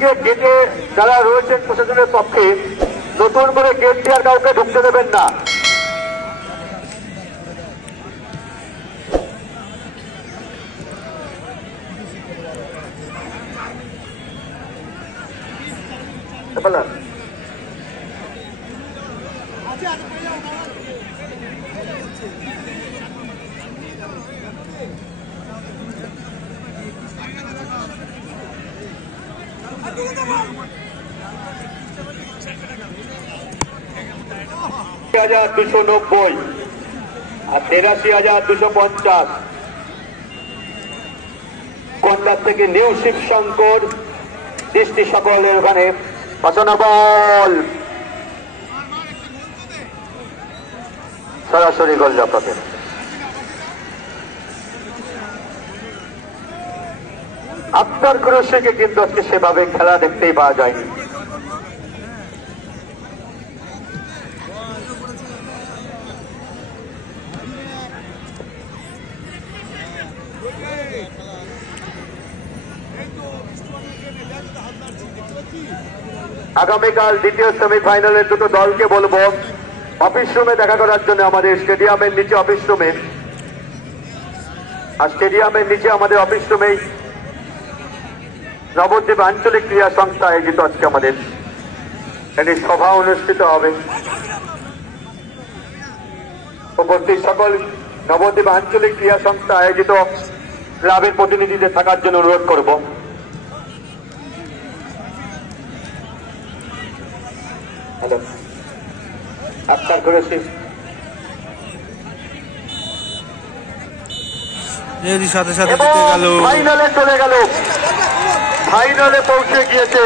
ওইদিকে গেটে যারা রয়েছেন প্রশাসনের পক্ষে নতুন করে গেট দিয়ে আর কাউকে ঢুকতে দেবেন না। হাজার 290 আর 83,250 কন্যার থেকে নিউ শিবশঙ্কর দৃষ্টি সকলের ওখানে বাঁচানো বল সরাসরি গোল রক্ষকের। আফতার কুরুশিকে কিন্তু আজকে সেভাবে খেলা দেখতেই পাওয়া যায়নি। আগামীকাল দ্বিতীয় সেমিফাইনালের দুটো দলকে বলবো অফিস রুমে দেখা করার জন্য আমাদের স্টেডিয়ামের নিচে অফিস রুমে, আর স্টেডিয়ামের নিচে আমাদের অফিস রুমেই নবদ্বীপ আঞ্চলিক ক্রীড়া সংস্থা আয়োজিত আজকে আমাদের একটি সভা অনুষ্ঠিত হবে। উপস্থিত সকল নবদ্বীপ আঞ্চলিক ক্রীড়া সংস্থা আয়োজিত ক্লাবের প্রতিনিধিদের থাকার জন্য অনুরোধ করব। হ্যালো, আফতার কুরশি সাথে সাথে ফাইনালে চলে গেল, ফাইনালে পৌঁছে গিয়েছে